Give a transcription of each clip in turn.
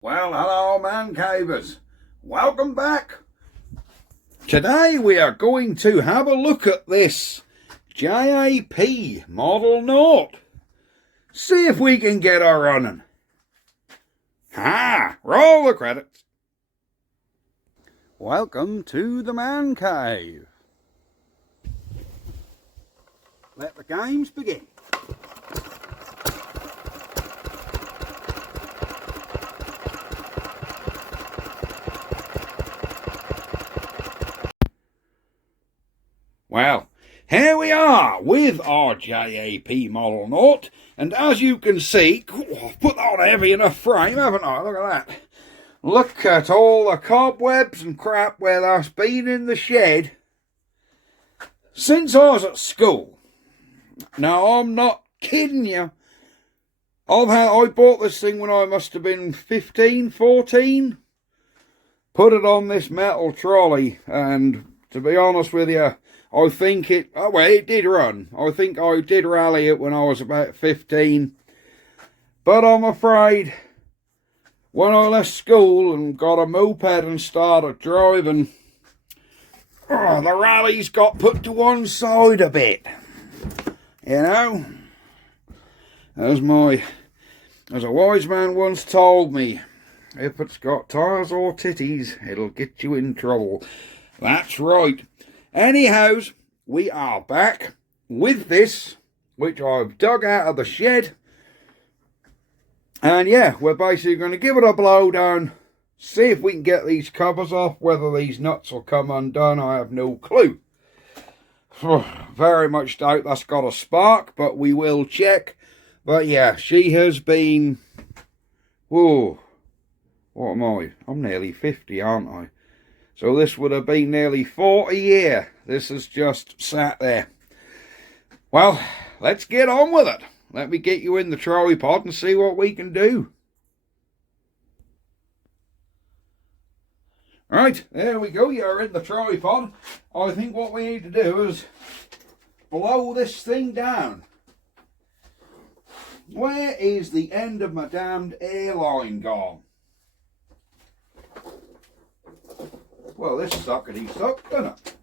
Well, hello man cavers. Welcome back. Today we are going to have a look at this JAP Model Naught. See if we can get her running. Roll the credits. Welcome to the man cave. Let the games begin. Well, here we are with our JAP Model Naught, and as you can see, I've put that on a heavy enough frame, haven't I? Look at that. Look at all the cobwebs and crap where that's been in the shed since I was at school. Now, I'm not kidding you. I bought this thing when I must have been 15, 14. Put it on this metal trolley, and to be honest with you, I think it did run. I think I did rally it when I was about 15. But I'm afraid when I left school and got a moped and started driving, the rallies got put to one side a bit. You know? As a wise man once told me, if it's got tyres or titties, it'll get you in trouble. That's right. Anyhow, we are back with this, which I've dug out of the shed. And yeah, we're basically going to give it a blow down, see if we can get these covers off. Whether these nuts will come undone, I have no clue. Very much doubt that's got a spark, but we will check. But yeah, she has been... Whoa, what am I? I'm nearly 50, aren't I? So this would have been nearly 40 years. This has just sat there. Well, let's get on with it. Let me get you in the trolley pod and see what we can do. Right, there we go. You're in the trolley pod. I think what we need to do is blow this thing down. Where is the end of my damned airline gone? Well, this suckety suck, doesn't it?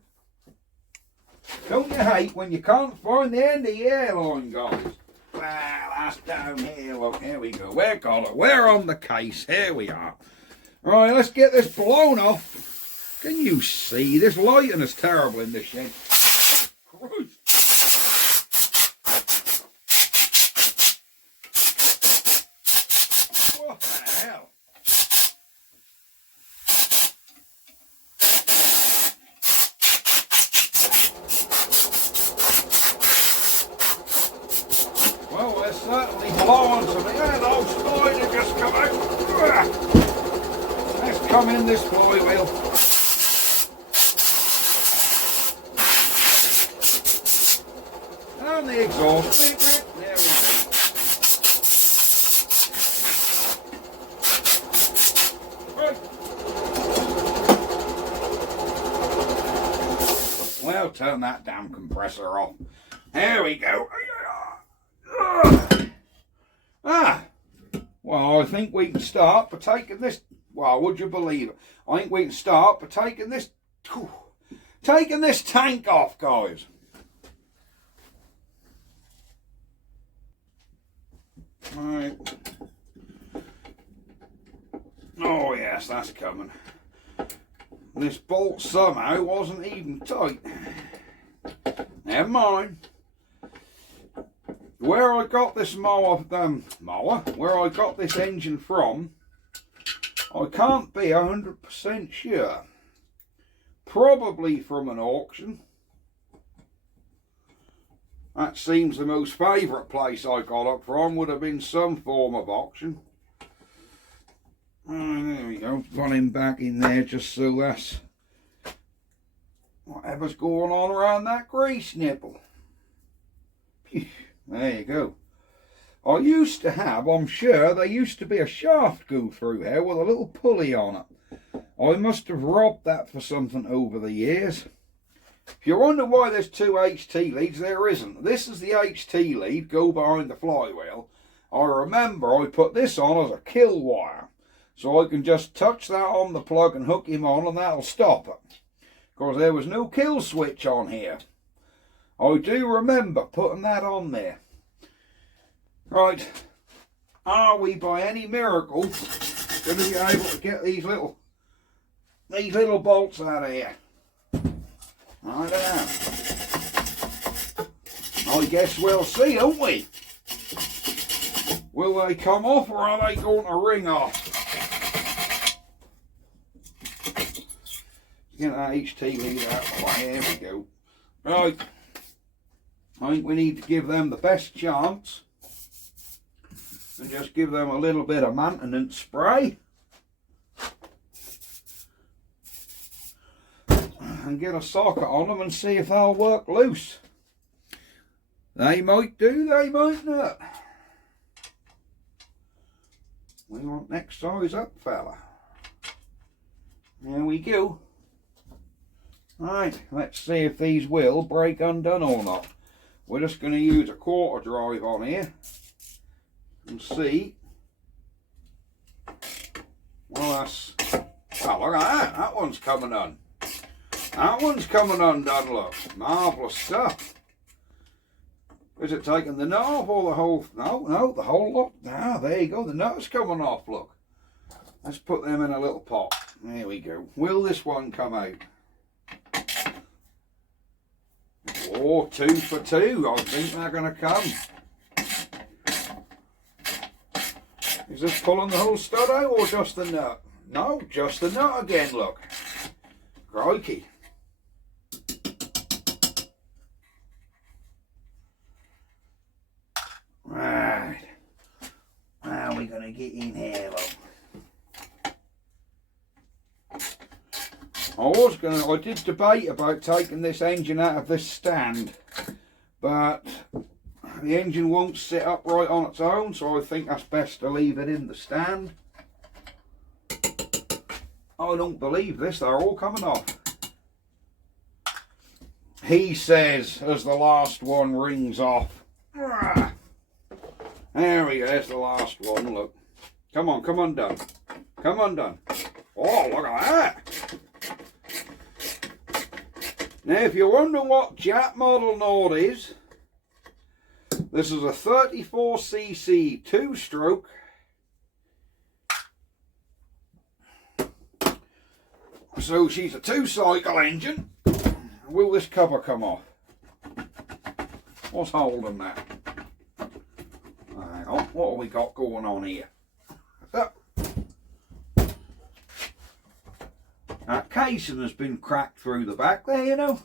Don't you hate when you can't find the end of the airline, guys? Well, that's down here. Look, here we go. We're got it. We're on the case. Here we are. Right, let's get this blown off. Can you see? This lighting is terrible in this shed. Christ. What the hell? Well, we're certainly blowing something. That old spider just come out. Let's come in this flywheel. And the exhaust. There we go. Right. Well, turn that damn compressor off. There we go. Well, I think we can start by taking this. Well, would you believe it? I think we can start by taking this tank off, guys. Right. Oh yes, that's coming. This bolt somehow wasn't even tight. Never mind. Where I got this where I got this engine from, I can't be 100% sure. Probably from an auction. That seems the most favourite place I got it from, would have been some form of auction. There we go, got him back in there just so that's whatever's going on around that grease nipple. There you go. I used to have, I'm sure, there used to be a shaft go through here with a little pulley on it. I must have robbed that for something over the years. If you wonder why there's two HT leads, there isn't. This is the HT lead, go behind the flywheel. I remember I put this on as a kill wire. So I can just touch that on the plug and hook him on, and that'll stop it. Because there was no kill switch on here. I do remember putting that on there. Right, are we by any miracle going to be able to get these little bolts out of here? I don't know. I guess we'll see, won't we? Will they come off, or are they going to ring off? Get that HT lead out of the way. There we go. Right. I think we need to give them the best chance and just give them a little bit of maintenance spray and get a socket on them and see if they'll work loose. They might do, they might not. We want next size up, fella. There we go. Right, let's see if these will break undone or not. We're just going to use a quarter drive on here and see. Well, that's... Oh, look at that. That one's coming on. That one's coming undone, look. Marvellous stuff. Is it taking the nut off or the whole... No, the whole lot. Ah, there you go. The nut's coming off, look. Let's put them in a little pot. There we go. Will this one come out? Oh, 2 for 2. I think they're going to come. Is this pulling the whole stud out or just the nut? No, just the nut again, look. Crikey. Right. How are we going to get in here, look? I did debate about taking this engine out of this stand, but the engine won't sit upright on its own, so I think that's best to leave it in the stand. I don't believe this, they're all coming off. He says as the last one rings off. There we go, there's the last one, look. Come on, come undone. Come undone. Oh, look at that. Now, if you wonder what JAP model knot is, this is a 34cc 2-stroke. So she's a 2-cycle engine. Will this cover come off? What's holding that? Hang on, what have we got going on here? That casing has been cracked through the back there, you know.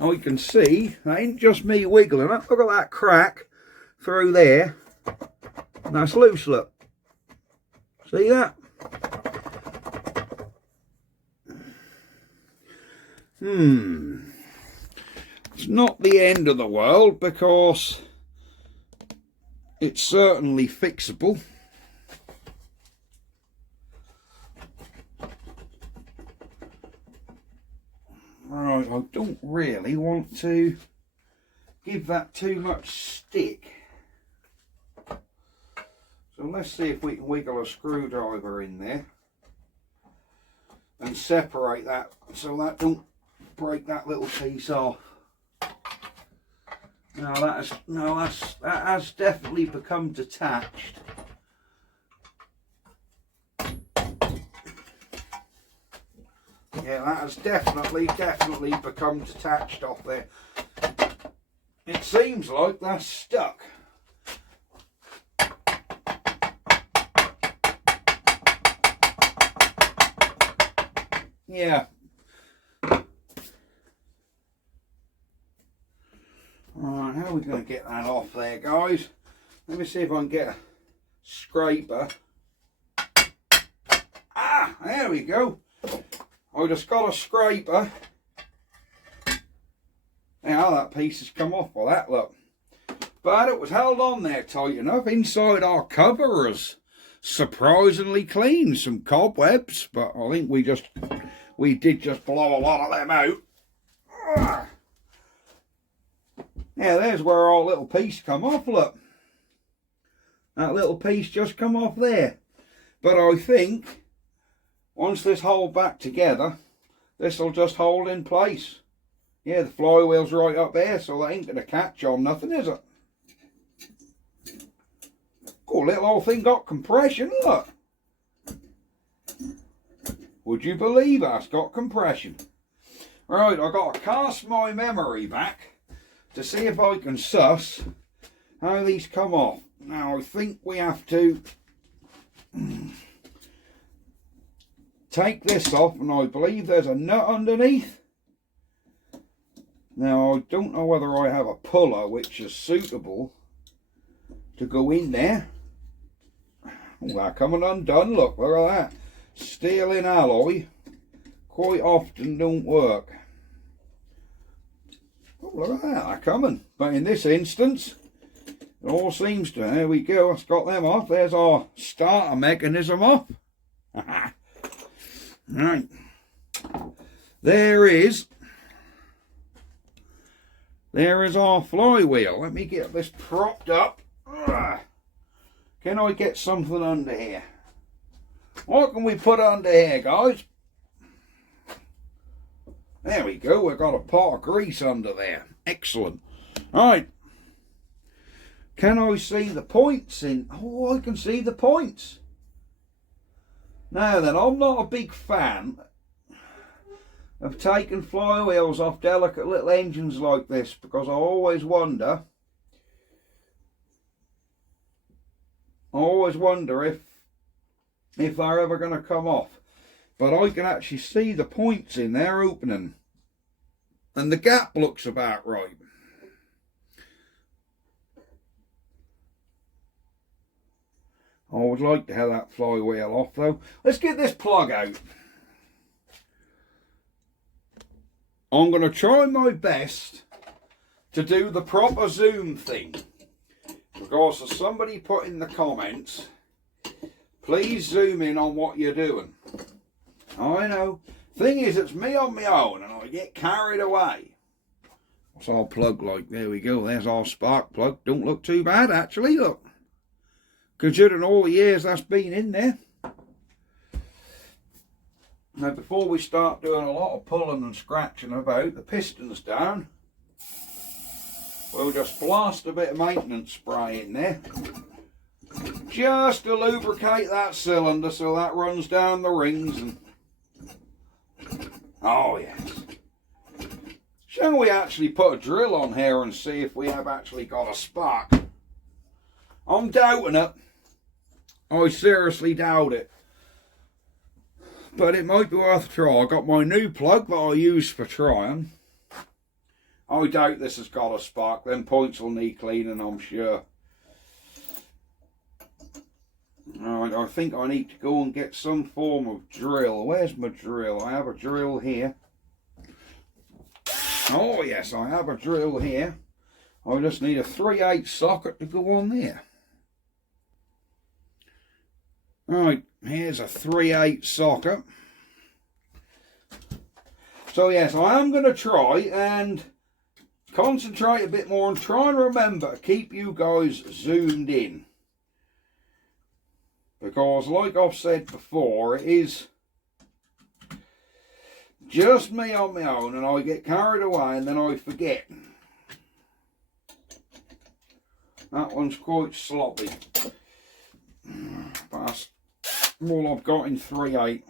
Oh, you can see, that ain't just me wiggling it. Look at that crack through there. That's loose, look. See that? It's not the end of the world because it's certainly fixable. Right, I don't really want to give that too much stick. So let's see if we can wiggle a screwdriver in there and separate that so that don't break that little piece off. Now that has definitely become detached. Yeah, that has definitely become detached off there. It seems like that's stuck. Yeah. Alright, how are we going to get that off there, guys? Let me see if I can get a scraper. Ah, there we go. I just got a scraper. Now that piece has come off. Well, that look. But it was held on there tight enough. Inside our cover is surprisingly clean. Some cobwebs, but I think we did just blow a lot of them out. Yeah, there's where our little piece come off, look. That little piece just come off there. But I think once this hold back together, this will just hold in place. Yeah, the flywheel's right up there, so that ain't going to catch on nothing, is it? Cool, little old thing got compression, look. Would you believe that's got compression? Right, I've got to cast my memory back to see if I can suss how these come off. Now, I think we have to take this off, and I believe there's a nut underneath. Now, I don't know whether I have a puller which is suitable to go in there. Oh, they're coming undone, look at that. Steel in alloy quite often don't work. Oh, look at that, they're coming. But in this instance, it all seems to, there we go, it's got them off. There's our starter mechanism off. Right. There is our flywheel. Let me get this propped up. Can I get something under here? What can we put under here, guys? There we go. We've got a pot of grease under there. Excellent. Right. Can I see the points in? Oh, I can see the points. Now then, I'm not a big fan of taking flywheels off delicate little engines like this, because I always wonder if they're ever going to come off. But I can actually see the points in there opening, and the gap looks about right. I would like to have that flywheel off though. Let's get this plug out. I'm going to try my best to do the proper zoom thing, because as somebody put in the comments, please zoom in on what you're doing. I know. Thing is, it's me on my own and I get carried away. What's our plug like? There we go. There's our spark plug. Don't look too bad actually, look. Considering all the years that's been in there. Now, before we start doing a lot of pulling and scratching about the pistons down, we'll just blast a bit of maintenance spray in there, just to lubricate that cylinder so that runs down the rings. And oh yes. Shall we actually put a drill on here and see if we have actually got a spark? I'm doubting it. I seriously doubt it. But it might be worth a try. I got my new plug that I use for trying. I doubt this has got a spark. Them points will need cleaning, I'm sure. Alright, I think I need to go and get some form of drill. Where's my drill? I have a drill here. Oh yes, I have a drill here. I just need a 3/8 socket to go on there. Right, here's a 3/8 socket. So yes, I am going to try and concentrate a bit more and try and remember to keep you guys zoomed in. Because like I've said before, it is just me on my own and I get carried away and then I forget. That one's quite sloppy. But that's all I've got in 3/8.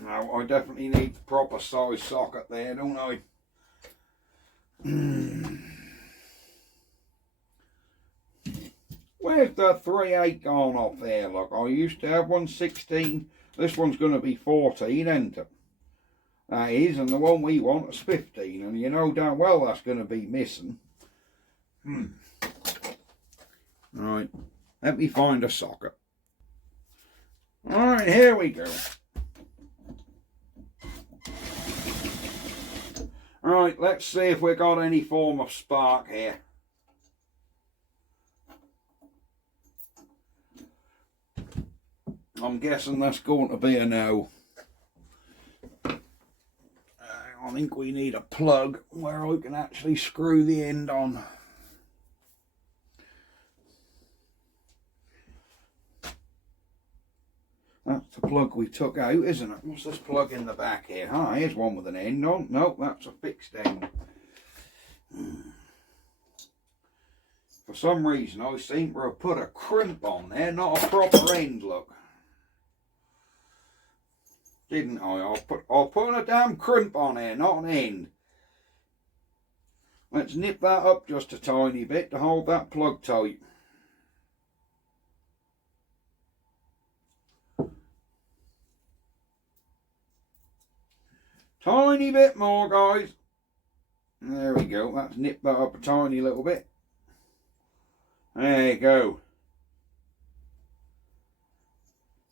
Now I definitely need the proper size socket there, don't I? Where's the 3/8 gone off there? Look, I used to have one 16. This one's going to be 14, isn't it? That is, and the one we want is 15, and you know damn well that's going to be missing. Right, let me find a socket. Alright, here we go. Right, let's see if we've got any form of spark here. I'm guessing that's going to be a no. I think we need a plug where I can actually screw the end on. That's the plug we took out, isn't it? What's this plug in the back here? Ah, here's one with an end on. No, that's a fixed end. For some reason, I seem to have put a crimp on there, not a proper end, look. Didn't I? I'll put a damn crimp on here, not an end. Let's nip that up just a tiny bit to hold that plug tight. Tiny bit more, guys. There we go. Let's nip that up a tiny little bit. There you go.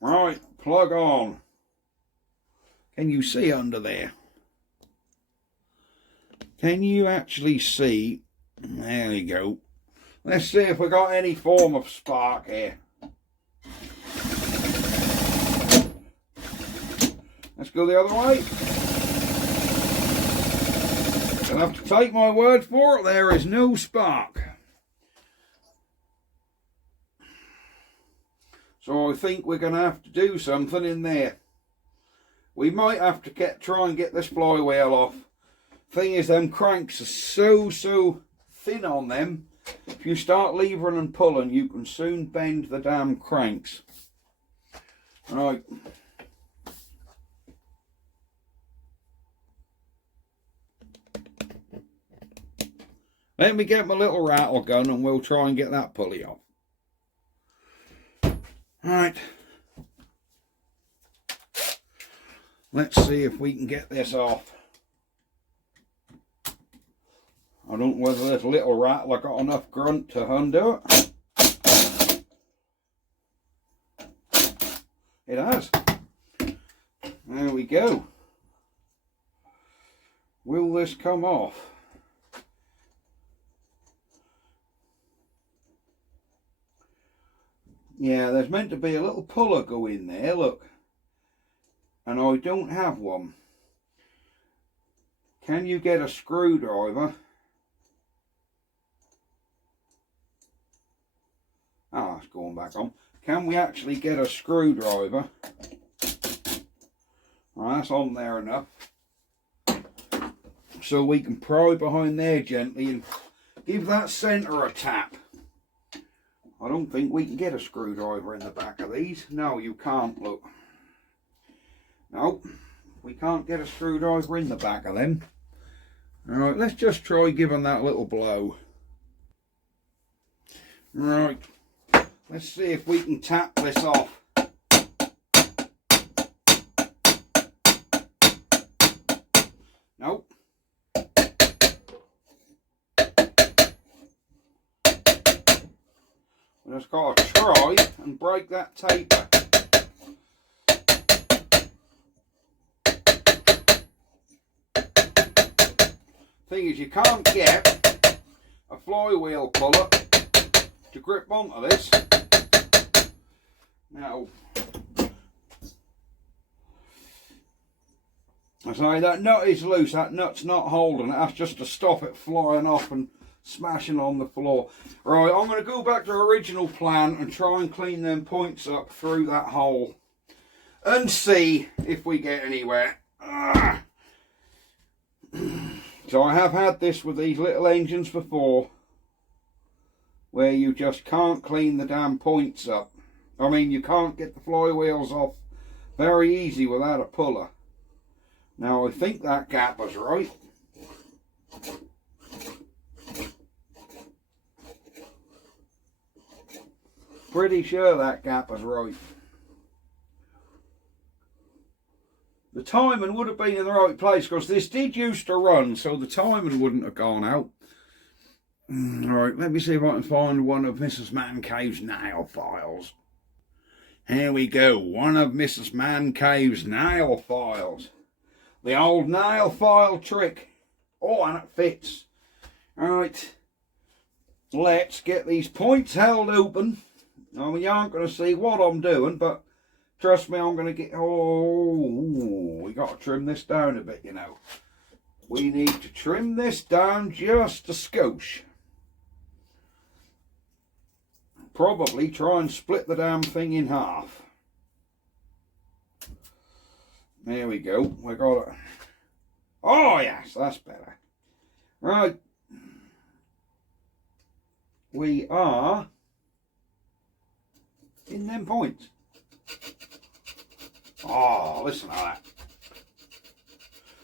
Right, plug on. Can you see under there? Can you actually see? There we go. Let's see if we got any form of spark here. Let's go the other way. You'll have to take my word for it, there is no spark. So I think we're going to have to do something in there. We might have to try and get this flywheel off. Thing is, them cranks are so thin on them. If you start levering and pulling, you can soon bend the damn cranks. Right. Let me get my little rattle gun and we'll try and get that pulley off. Right. Let's see if we can get this off. I don't know whether this little rattler got enough grunt to undo it. It has. There we go. Will this come off? Yeah, there's meant to be a little puller go in there, look. And I don't have one. Can you get a screwdriver? Ah, it's going back on. Can we actually get a screwdriver? Well, that's on there enough. So we can pry behind there gently and give that centre a tap. I don't think we can get a screwdriver in the back of these. No, you can't, look. No, we can't get a screwdriver in the back of them. Alright, let's just try giving that a little blow. Right, let's see if we can tap this off. Nope. We just got to try and break that taper. Thing is, you can't get a flywheel puller to grip onto this. Now, I say that nut is loose, that nut's not holding it, that's just to stop it flying off and smashing on the floor. Right, I'm going to go back to original plan and try and clean them points up through that hole and see if we get anywhere. So I have had this with these little engines before, where you just can't clean the damn points up. I mean, you can't get the flywheels off very easy without a puller. Now I think that gap was right. Pretty sure that gap was right. The timing would have been in the right place because this did used to run, so the timing wouldn't have gone out. Alright, let me see if I can find one of Mrs. Mancave's nail files. Here we go, one of Mrs. Mancave's nail files. The old nail file trick. Oh, and it fits. Alright, let's get these points held open. I mean, you aren't going to see what I'm doing, but trust me, I'm going to get... Oh, we got to trim this down a bit, you know. we need to trim this down just a skosh. Probably try and split the damn thing in half. There we go. We got it. Oh yes, that's better. Right. We are in them points. Oh, listen to that.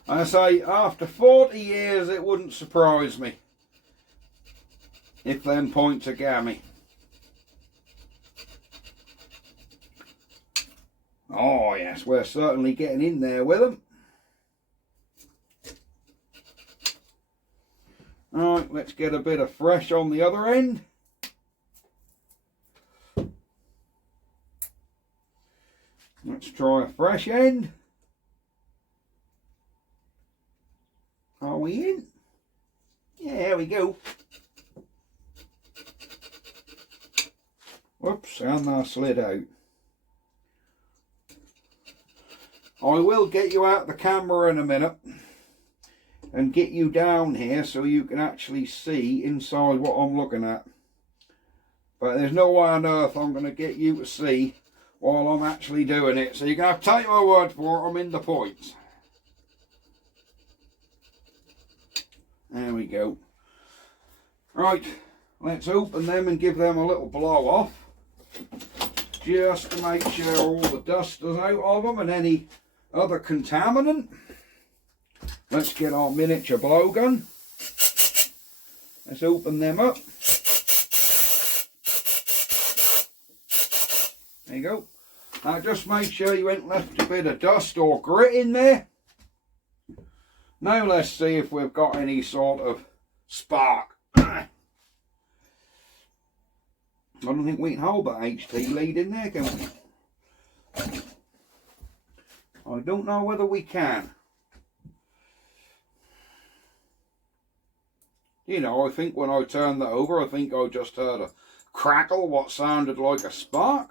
I say, after 40 years, it wouldn't surprise me if them points are gammy. Oh yes, we're certainly getting in there with them. Right, let's get a bit of fresh on the other end. Let's try a fresh end. Are we in? Yeah, here we go. Whoops, and I slid out. I will get you out the camera in a minute and get you down here so you can actually see inside what I'm looking at. But there's no way on earth I'm going to get you to see while I'm actually doing it. So you're going to have to take my word for it, I'm in the points. There we go. Right, let's open them and give them a little blow off. Just to make sure all the dust is out of them and any other contaminant. Let's get our miniature blowgun. Let's open them up. There you go. Now just make sure you ain't left a bit of dust or grit in there. Now let's see if we've got any sort of spark. I don't think we can hold that HT lead in there, can we? I don't know whether we can. You know, I think when I turned that over, I think I just heard a crackle what sounded like a spark.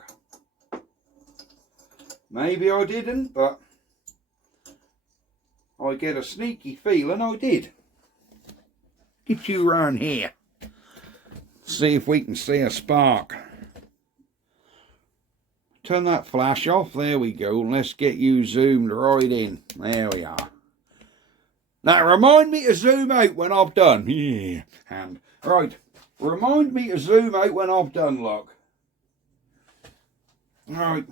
Maybe I didn't, but I get a sneaky feeling I did. Get you round here. See if we can see a spark. Turn that flash off. There we go. Let's get you zoomed right in. There we are. Now remind me to zoom out when I've done. Yeah. And right. Remind me to zoom out when I've done, look. Right.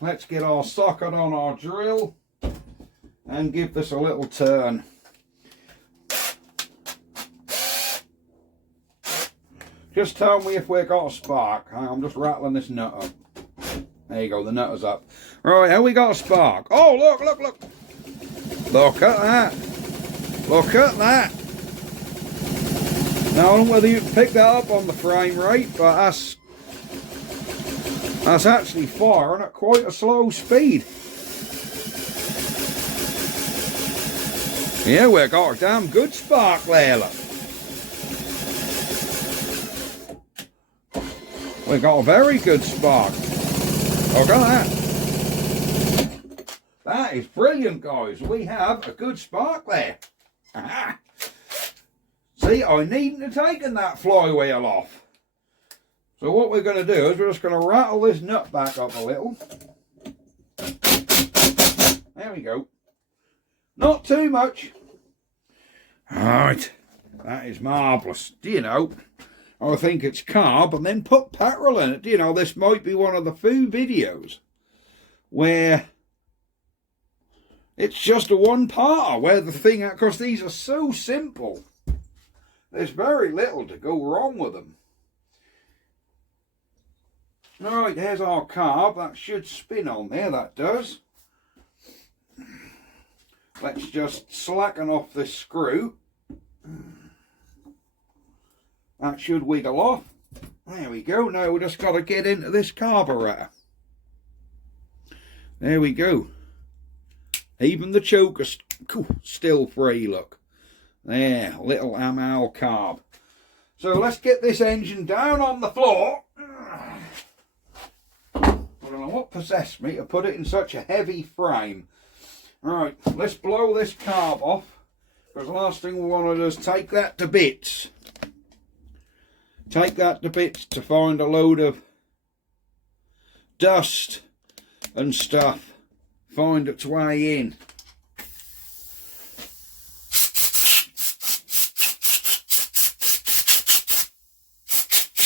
Let's get our socket on our drill and give this a little turn. Just tell me if we've got a spark. I'm just rattling this nut up. There you go, the nut is up. Right, have we got a spark? Oh, look, look, look. Look at that. Look at that. Now, I don't know whether you pick that up on the frame rate, but that's actually firing at quite a slow speed. Yeah, we've got a damn good spark there, look. We've got a very good spark. Look at that. That is brilliant, guys. We have a good spark there. Aha. See, I needn't have taken that flywheel off. So what we're going to do is we're just going to rattle this nut back up a little. There we go. Not too much. Alright. That is marvellous. Do you know, I think it's carb and then put petrol in it. Do you know, this might be one of the few videos where it's just a one-parter, where the thing, because these are so simple, there's very little to go wrong with them. Right, here's our carb. That should spin on there, that does. Let's just slacken off this screw. That should wiggle off. There we go. Now we've just got to get into this carburetor. There we go. Even the choker's still free, look. There, little Amal carb. So let's get this engine down on the floor. I don't know what possessed me to put it in such a heavy frame. Right, let's blow this carb off, because the last thing we want to do is take that to bits. Take that to bits to find a load of dust and stuff find its way in.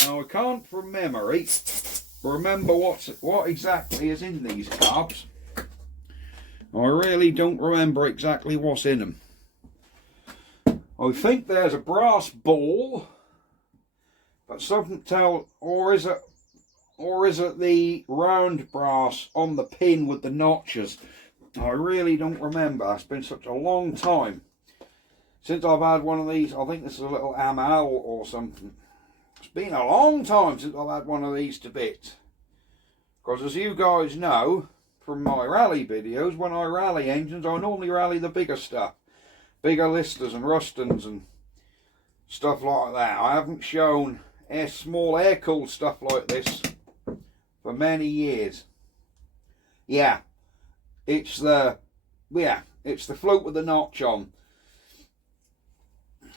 Now I can't from memory remember what exactly is in these carbs. I really don't remember exactly what's in them. I think there's a brass ball, but something tell, or is it the round brass on the pin with the notches? I really don't remember. It's been such a long time since I've had one of these. I think this is a little Amal or something. It's been a long time since I've had one of these to bits. Because as you guys know from my rally videos, when I rally engines, I normally rally the bigger stuff. Bigger listers and rustons and stuff like that. I haven't shown small air-cooled stuff like this for many years. Yeah, it's the float with the notch on.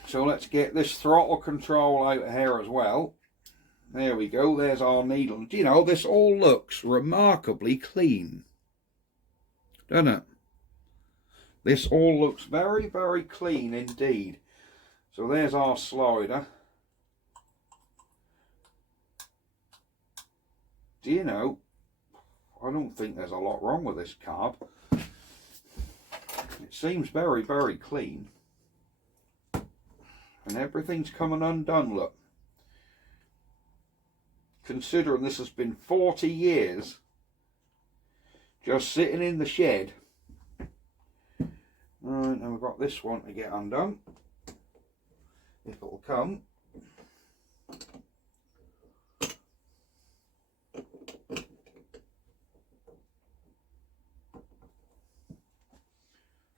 So let's get this throttle control out of here as well. There we go, there's our needle. You know, this all looks remarkably clean, doesn't it? This all looks very, very clean indeed. So there's our slider. Do you know, I don't think there's a lot wrong with this carb. It seems very, very clean. And everything's coming undone, look. Considering this has been 40 years just sitting in the shed. Right, now we've got this one to get undone, if it'll come.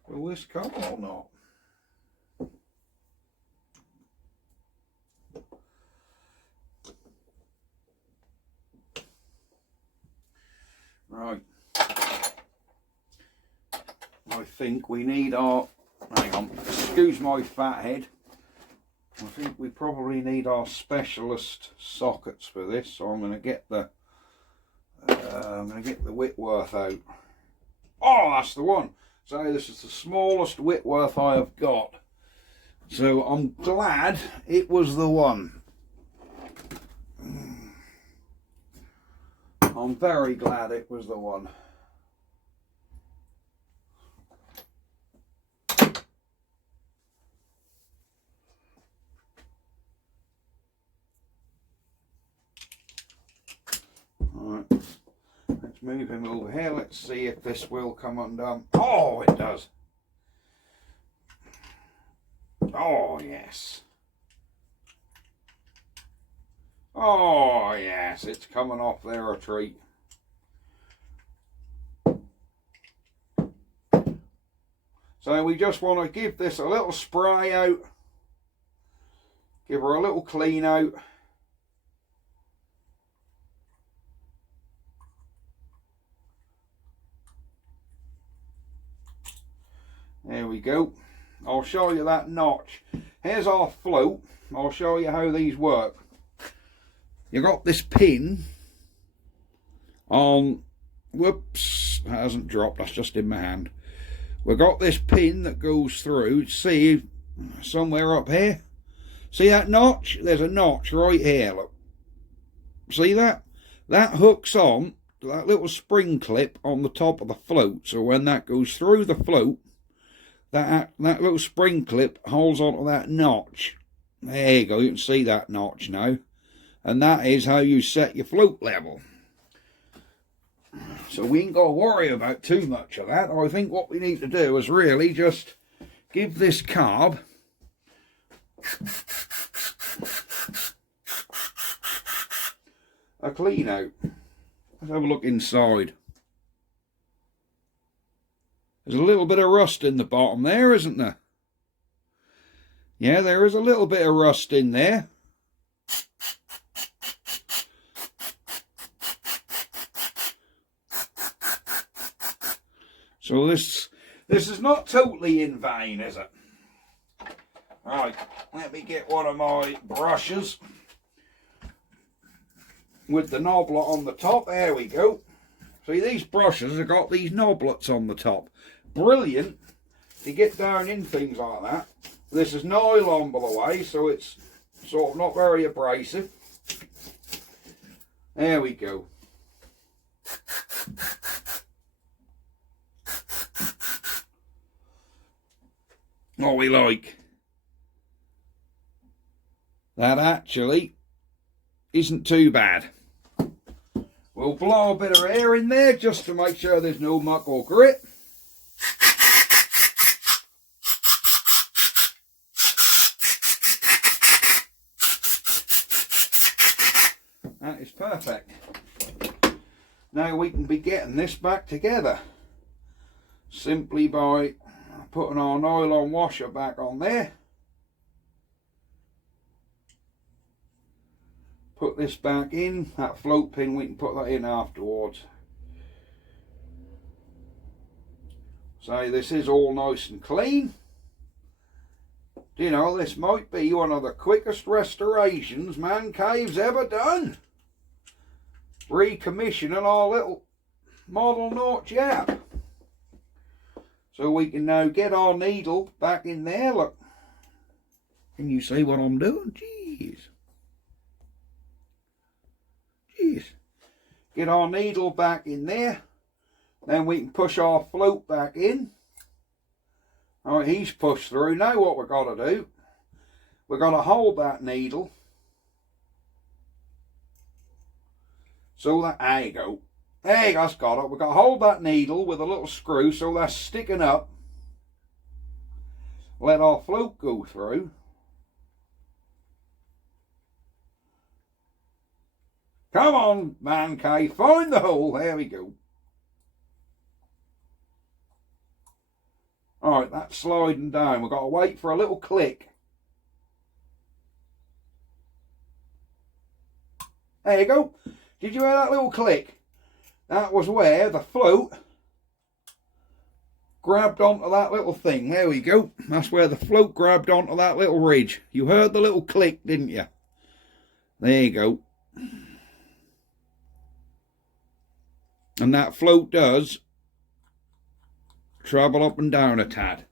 Will this come or not? Right, I think we need our, hang on, excuse my fat head, I think we probably need our specialist sockets for this, so I'm going to get the Whitworth out. Oh, that's the one. So this is the smallest Whitworth I have got, so I'm glad it was the one. I'm very glad it was the one. Alright, let's move him over here. Let's see if this will come undone. Oh, it does. Oh, yes. Oh yes, it's coming off there a treat. So we just want to give this a little spray out, give her a little clean out. There we go. I'll show you that notch. Here's our float. I'll show you how these work. You got this pin on, whoops, that hasn't dropped, that's just in my hand. We've got this pin that goes through, see, somewhere up here. See that notch? There's a notch right here, look. See that? That hooks on to that little spring clip on the top of the float. So when that goes through the float, that little spring clip holds onto that notch. There you go, you can see that notch now. And that is how you set your float level. So we ain't got to worry about too much of that. I think what we need to do is really just give this carb a clean out. Let's have a look inside. There's a little bit of rust in the bottom there, isn't there? Yeah, there is a little bit of rust in there. So This is not totally in vain, is it? Right, let me get one of my brushes with the knoblet on the top. There we go. See, these brushes have got these knoblets on the top. Brilliant to get down in things like that. This is nylon, by the way, so it's sort of not very abrasive. There we go. What we like. That actually isn't too bad. We'll blow a bit of air in there just to make sure there's no muck or grit. That is perfect. Now we can be getting this back together simply by putting our nylon washer back on there. Put this back in. That float pin, we can put that in afterwards. So this is all nice and clean. You know, this might be one of the quickest restorations Man Cave's ever done. Recommissioning our little Model 0 JAP. So we can now get our needle back in there. Look, can you see what I'm doing? Jeez. Jeez. Get our needle back in there. Then we can push our float back in. Alright, he's pushed through. Now what we've got to do, we've got to hold that needle. So that, there you go. There you go, that's got it. We've got to hold that needle with a little screw so that's sticking up. Let our float go through. Come on, Man Cave, find the hole. There we go. Alright, that's sliding down. We've got to wait for a little click. There you go. Did you hear that little click? That was where the float grabbed onto that little thing. There we go. That's where the float grabbed onto that little ridge. You heard the little click, didn't you? There you go. And that float does travel up and down a tad.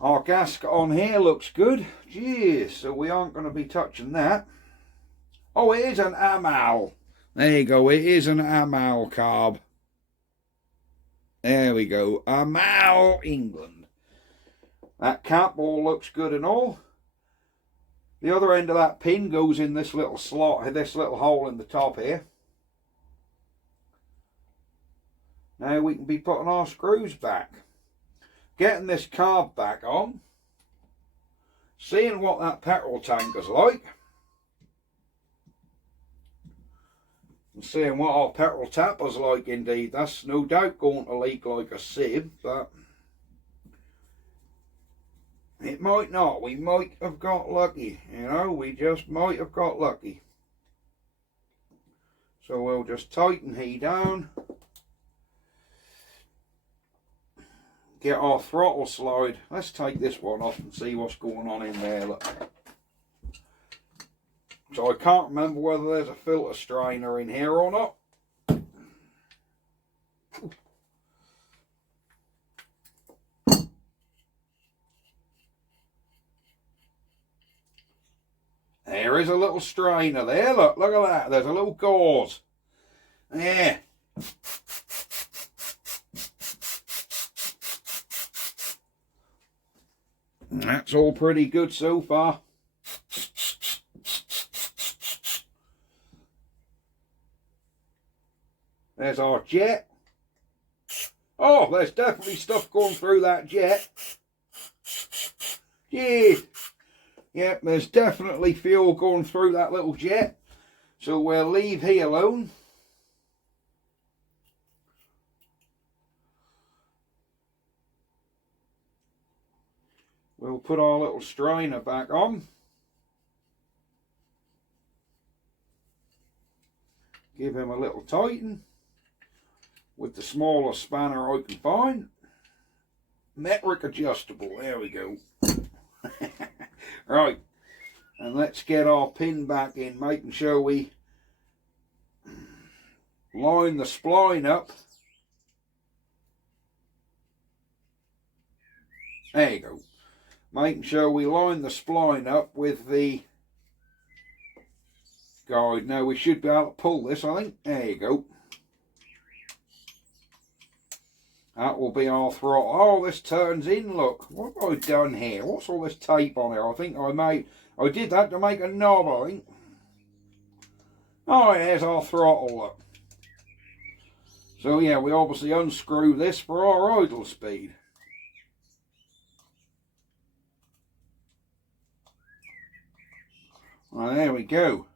Our gasket on here looks good. Jeez, so we aren't going to be touching that. Oh, it is an Amal. There you go, it is an Amal carb. There we go, Amal England. That cap all looks good and all. The other end of that pin goes in this little slot, this little hole in the top here. Now we can be putting our screws back. Getting this carb back on. Seeing what that petrol tank is like. And seeing what our petrol tap is like indeed. That's no doubt going to leak like a sieve, but it might not. We might have got lucky, you know, we just might have got lucky. So we'll just tighten he down. Get our throttle slide. Let's take this one off and see what's going on in there. Look. So I can't remember whether there's a filter strainer in here or not. There is a little strainer there. Look at that. There's a little gauze. Yeah. That's all pretty good so far. There's our jet. Oh, there's definitely stuff going through that jet. Yeah. Yep, there's definitely fuel going through that little jet. So we'll leave he alone. We'll put our little strainer back on. Give him a little tighten with the smallest spanner I can find. metric adjustable. There we go. Right, and let's get our pin back in, making sure we line the spline up. There you go. Making sure we line the spline up with the guide. Now we should be able to pull this, I think. There you go. That will be our throttle. Oh, this turns in, look. What have I done here? What's all this tape on here? I think I did that to make a knob, I think. Oh, there's our throttle, look. So yeah, we obviously unscrew this for our idle speed. Well, there we go.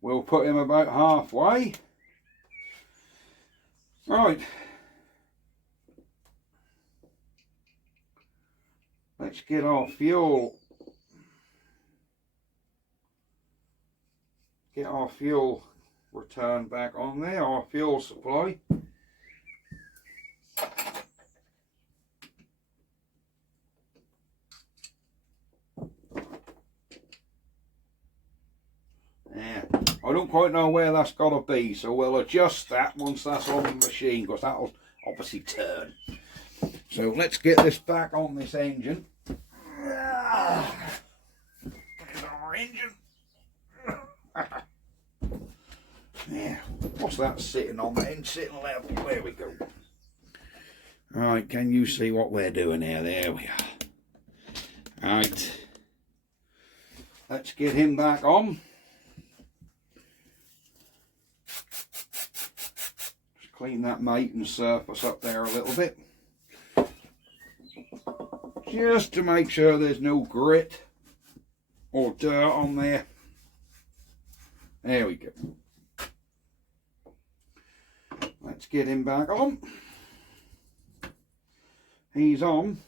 We'll put him about halfway. Right. Let's get our fuel. Get our fuel return back on there, our fuel supply. Yeah, I don't quite know where that's got to be, so we'll adjust that once that's on the machine, because that'll obviously turn. So let's get this back on this engine. Look at our engine. Yeah, what's that sitting on then? Sitting level. There we go. Right, can you see what we're doing here? There we are. Right. Let's get him back on. Just clean that mating surface up there a little bit. Just to make sure there's no grit or dirt on there. There we go. Let's get him back on. He's on.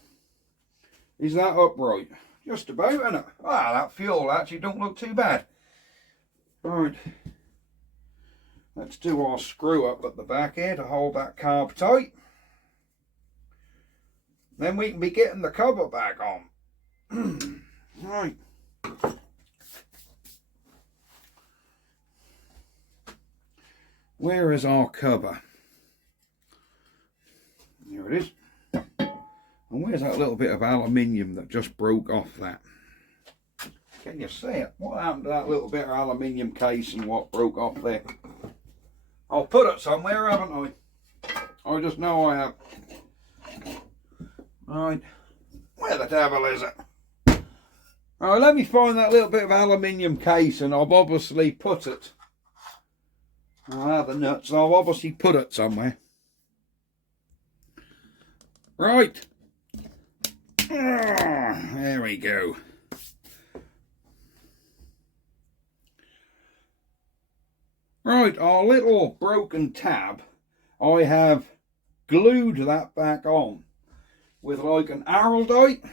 Is that upright? Just about, isn't it? Ah, that fuel actually don't look too bad. Right. Let's do our screw up at the back here to hold that carb tight. Then we can be getting the cover back on. Right. Where is our cover? Here it is. And where's that little bit of aluminium that just broke off that? Can you see it? What happened to that little bit of aluminium case and what broke off there? I'll put it somewhere, haven't I? I just know I have. Right. Where the devil is it? Alright, let me find that little bit of aluminium case, and I've obviously put it. I'll have the nuts. I've obviously put it somewhere. Right. There we go. Right, our little broken tab, I have glued that back on with like an araldite.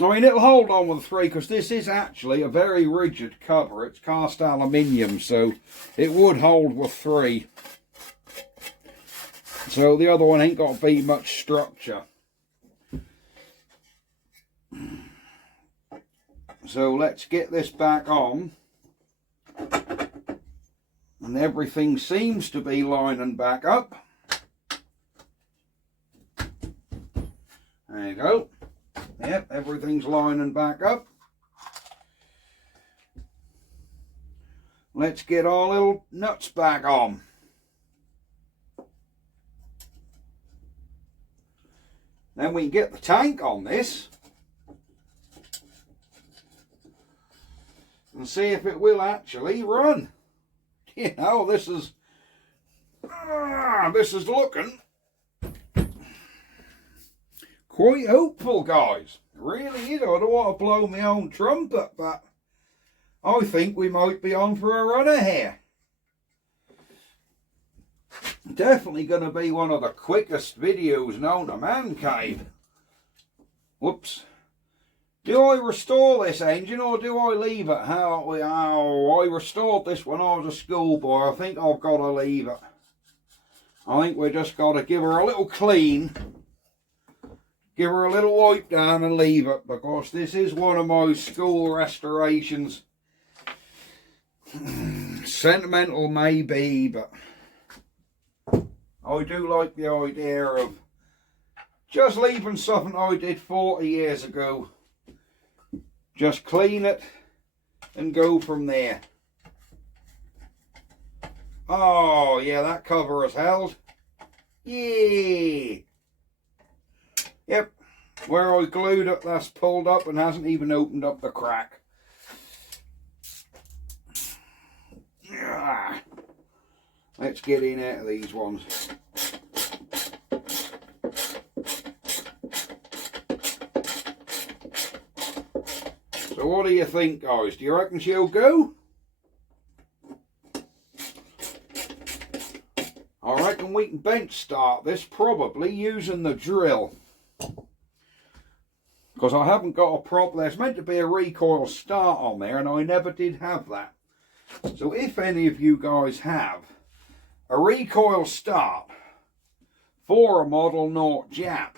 I mean, it'll hold on with 3 because this is actually a very rigid cover. It's cast aluminium, so it would hold with 3. So the other one ain't got to be much structure. So let's get this back on. And everything seems to be lining back up. There you go. Yep, everything's lining back up. Let's get our little nuts back on. Then we can get the tank on this and see if it will actually run. You know, this is looking quite hopeful, guys. It really is. I don't want to blow my own trumpet, but I think we might be on for a runner here. Definitely going to be one of the quickest videos known to man cave. Whoops. Do I restore this engine or do I leave it? I restored this when I was a schoolboy. I think I've got to leave it. I think we just got to give her a little clean, give her a little wipe down and leave it, because this is one of my school restorations. Sentimental maybe, but I do like the idea of just leaving something I did 40 years ago. Just clean it and go from there. Oh yeah, that cover is held. Yeah. Yep. Where I glued it, that's pulled up and hasn't even opened up the crack. Yeah. Let's get in out of these ones. So what do you think, guys? Do you reckon she'll go? I reckon we can bench start this, probably using the drill. Because I haven't got a prop. There's meant to be a recoil start on there, and I never did have that. So if any of you guys have a recoil start for a model not JAP,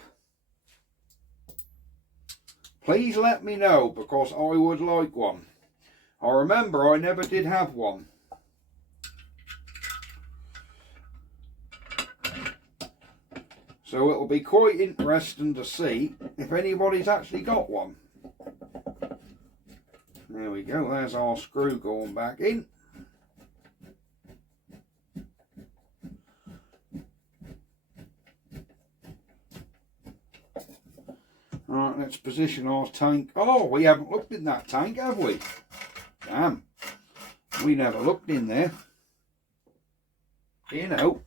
please let me know, because I would like one. I remember I never did have one. So it'll be quite interesting to see if anybody's actually got one. There we go, there's our screw going back in. Right, let's position our tank. Oh, we haven't looked in that tank, have we? Damn, we never looked in there. You know.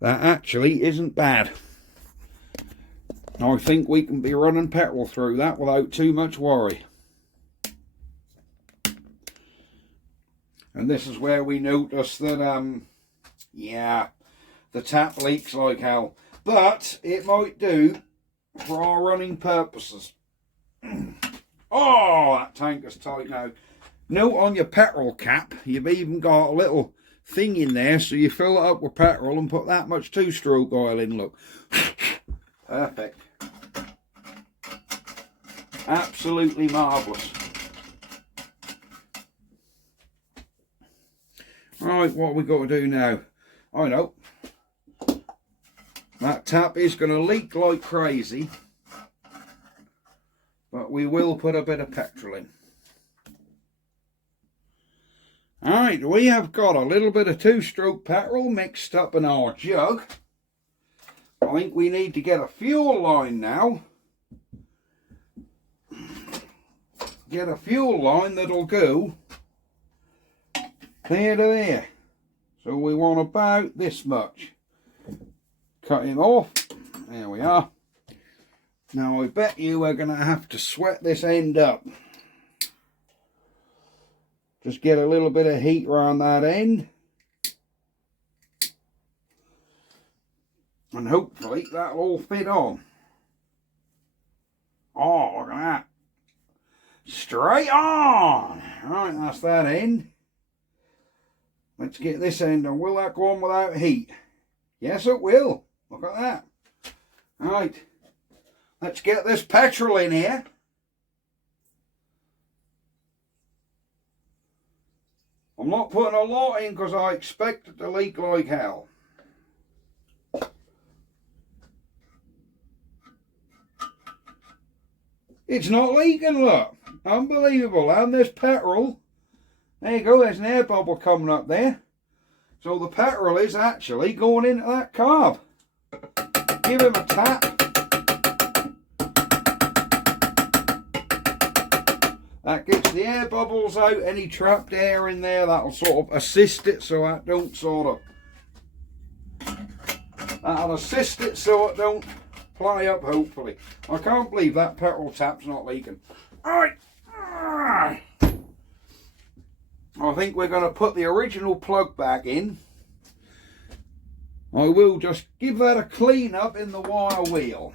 That actually isn't bad. I think we can be running petrol through that without too much worry. And this is where we notice that, yeah, the tap leaks like hell. But it might do for our running purposes. Oh, that tank is tight now. Note on your petrol cap, you've even got a little thing in there, so you fill it up with petrol and put that much two-stroke oil in, look. Perfect. Absolutely marvellous. Right, what have we got to do now? I know. That tap is going to leak like crazy, but we will put a bit of petrol in. Alright, we have got a little bit of two-stroke petrol mixed up in our jug. I think we need to get a fuel line now. Get a fuel line that'll go clear to there. So we want about this much. Cut him off. There we are. Now I bet you we're going to have to sweat this end up. Just get a little bit of heat around that end. And hopefully that'll all fit on. Oh, look at that. Straight on. Right, that's that end. Let's get this end on. Will that go on without heat? Yes, it will. Look at that. Right. Let's get this petrol in here. I'm not putting a lot in because I expect it to leak like hell. It's not leaking, look. Unbelievable. And there's petrol. There you go, there's an air bubble coming up there. So the petrol is actually going into that carb. Give him a tap. That gets the air bubbles out, any trapped air in there, that'll sort of assist it so that don't sort of... That'll assist it so it don't fly up, hopefully. I can't believe that petrol tap's not leaking. Alright. I think we're going to put the original plug back in. I will just give that a clean up in the wire wheel.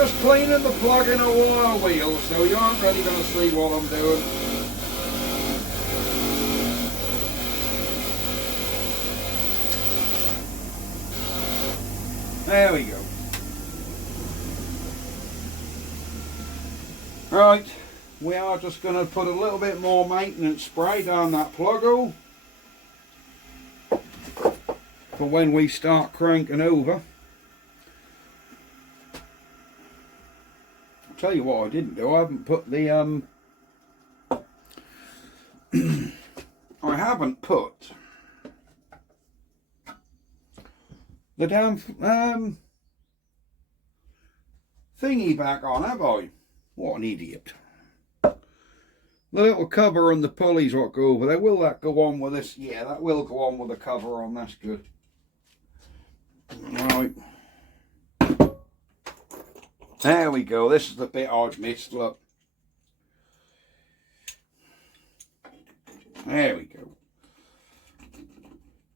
just cleaning the plug in a Flywheel, so you aren't really going to see what I'm doing. There we go. Right, we are just going to put a little bit more maintenance spray down that plug hole for when we start cranking over. I'll tell you what I didn't do, I haven't put the I haven't put the damn thingy back on, have I? What an idiot. The little cover and the pulleys what go over there, will that go on with this? Yeah, that will go on with the cover on, that's good. Right. There we go, this is the bit I've missed, look. There we go.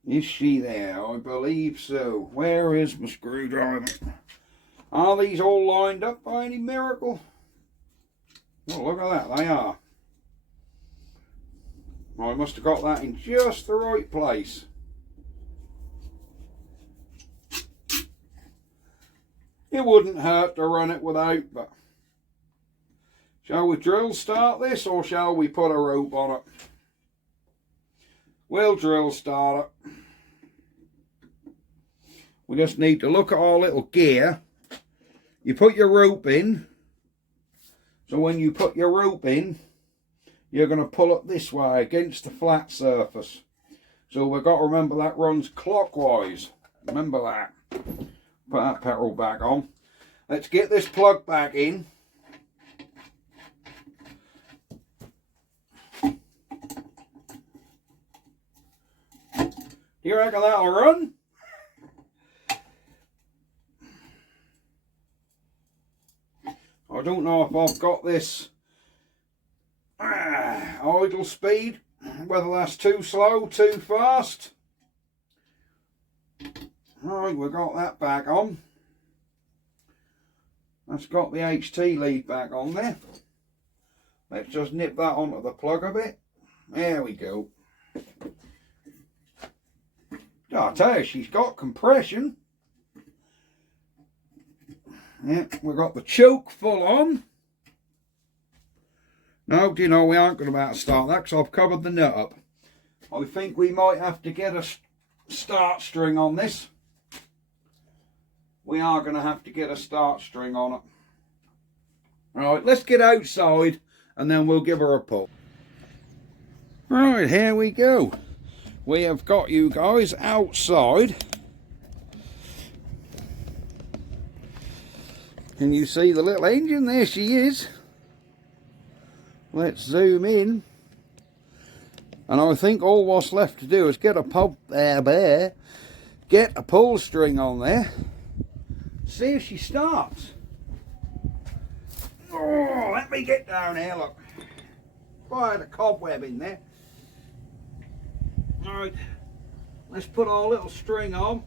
Is she there? I believe so. Where is my screwdriver? Are these all lined up by any miracle? Oh, look at that, they are. I must have got that in just the right place. It wouldn't hurt to run it without, but shall we drill start this or shall we put a rope on it? We'll drill start it. We just need to look at our little gear. You put your rope in. So when you put your rope in, you're going to pull it this way against the flat surface. So we've got to remember that runs clockwise. Remember that. Put that petrol back on. Let's get this plug back in. Do you reckon that'll run? I don't know if I've got this idle speed, whether that's too slow, too fast. Right, we've got that back on. That's got the HT lead back on there. Let's just nip that onto the plug a bit. There we go. I tell you, she's got compression. Yeah, we've got the choke full on. No, do you know, we aren't going to be able to start that because I've covered the nut up. I think we might have to get a start string on this. We are going to have to get a start string on it. Right, let's get outside and then we'll give her a pull. Right, here we go. We have got you guys outside. Can you see the little engine? There she is. Let's zoom in. And I think all what's left to do is get a pull string on there. See if she starts. Oh, let me get down here, look. Fired a cobweb in there. Alright, let's put our little string on.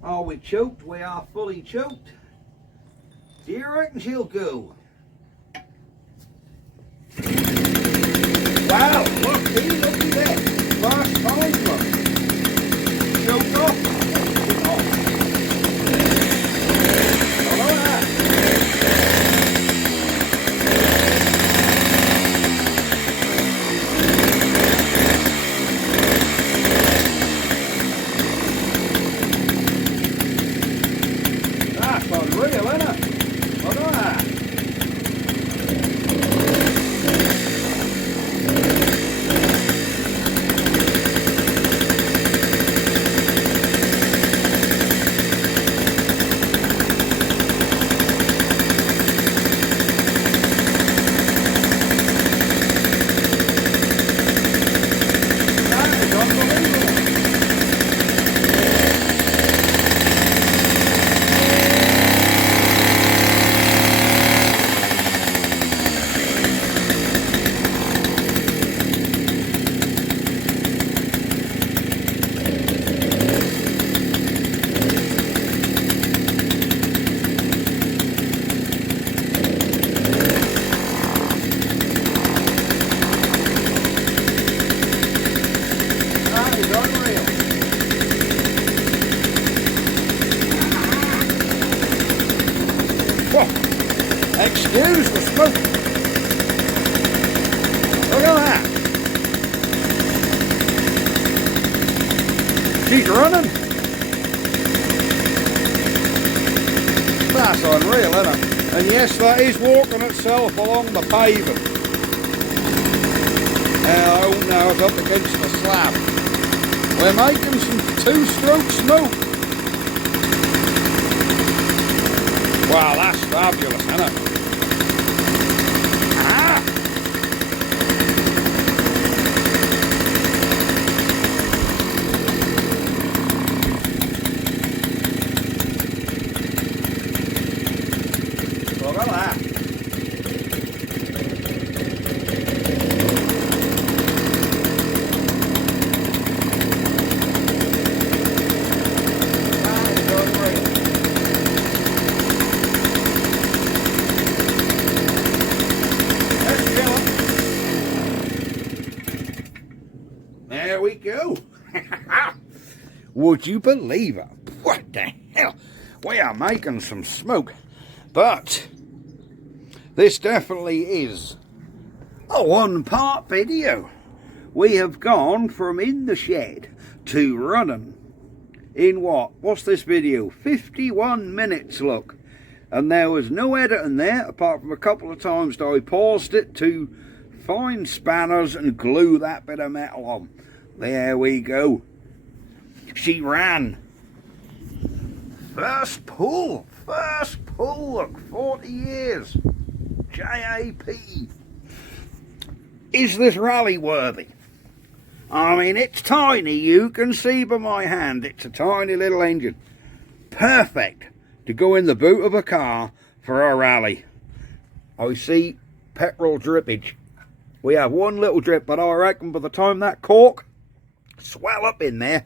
Are we choked? We are fully choked. Do you reckon she'll go? Wow, looky there. First time, look. Choked off. Hello there. That's unreal, isn't it? Look at that. she's running. That's unreal, isn't it? And yes, that is walking itself along the pavement. Oh no, it's up against the slab. We're making some two-stroke smoke. Wow, that's fabulous, isn't it? Ah! Look at that. There we go. Would you believe it? What the hell? We are making some smoke. But this definitely is a one-part video. We have gone from in the shed to running in what's this video? 51 minutes, look. And there was no editing there, apart from a couple of times that I paused it to find spanners and glue that bit of metal on. There we go. She ran. First pull, look, 40 years. JAP. Is this rally worthy? I mean, it's tiny, you can see by my hand, it's a tiny little engine. Perfect to go in the boot of a car for a rally. I see petrol drippage. We have one little drip, but I reckon by the time that cork swell up in there,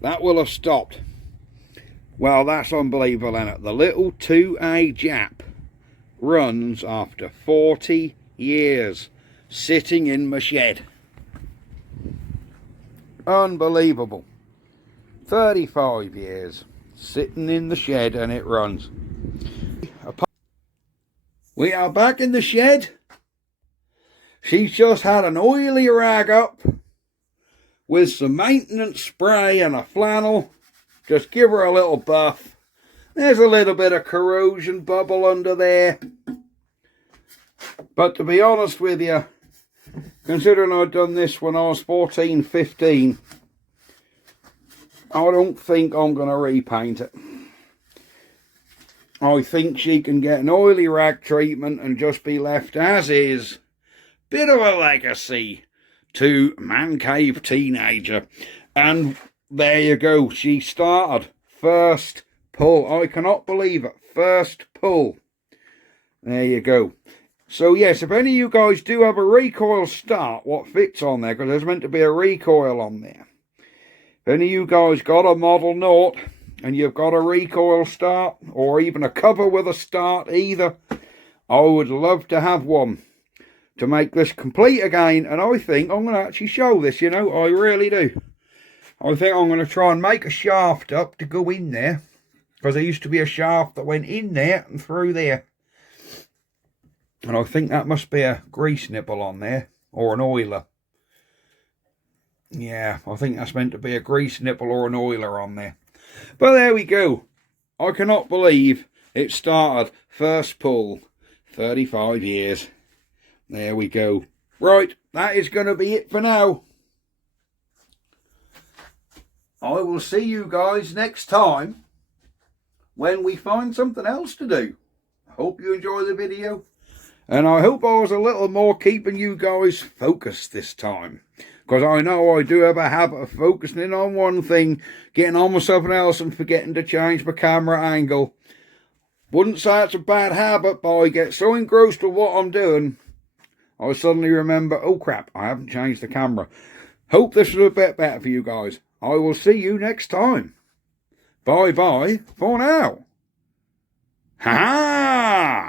that will have stopped. Well, that's unbelievable, isn't it? The little 2A JAP runs after 40 years sitting in my shed. Unbelievable. 35 years sitting in the shed and it runs. We are back in the shed. She's just had an oily rag up with some maintenance spray and a flannel. Just give her a little buff. There's a little bit of corrosion bubble under there. But to be honest with you, considering I'd done this when I was 14, 15, I don't think I'm going to repaint it. I think she can get an oily rag treatment and just be left as is. Bit of a legacy to Man Cave Teenager. And there you go. She started. First pull. I cannot believe it. First pull. There you go. So yes, if any of you guys do have a recoil start, what fits on there, because there's meant to be a recoil on there. If any of you guys got a Model 0 and you've got a recoil start, or even a cover with a start either, I would love to have one to make this complete again. And I think I'm going to actually show this, you know, I really do. I think I'm going to try and make a shaft up to go in there, because there used to be a shaft that went in there and through there. And I think that must be a grease nipple on there, or an oiler. Yeah, I think that's meant to be a grease nipple or an oiler on there. But there we go. I cannot believe it started first pull, 35 years. There we go. Right, that is going to be it for now. I will see you guys next time when we find something else to do. I hope you enjoy the video. And I hope I was a little more keeping you guys focused this time. Because I know I do have a habit of focusing in on one thing, getting on with something else and forgetting to change my camera angle. Wouldn't say it's a bad habit, but I get so engrossed with what I'm doing, I suddenly remember, oh crap, I haven't changed the camera. Hope this was a bit better for you guys. I will see you next time. Bye bye for now. Ha ha!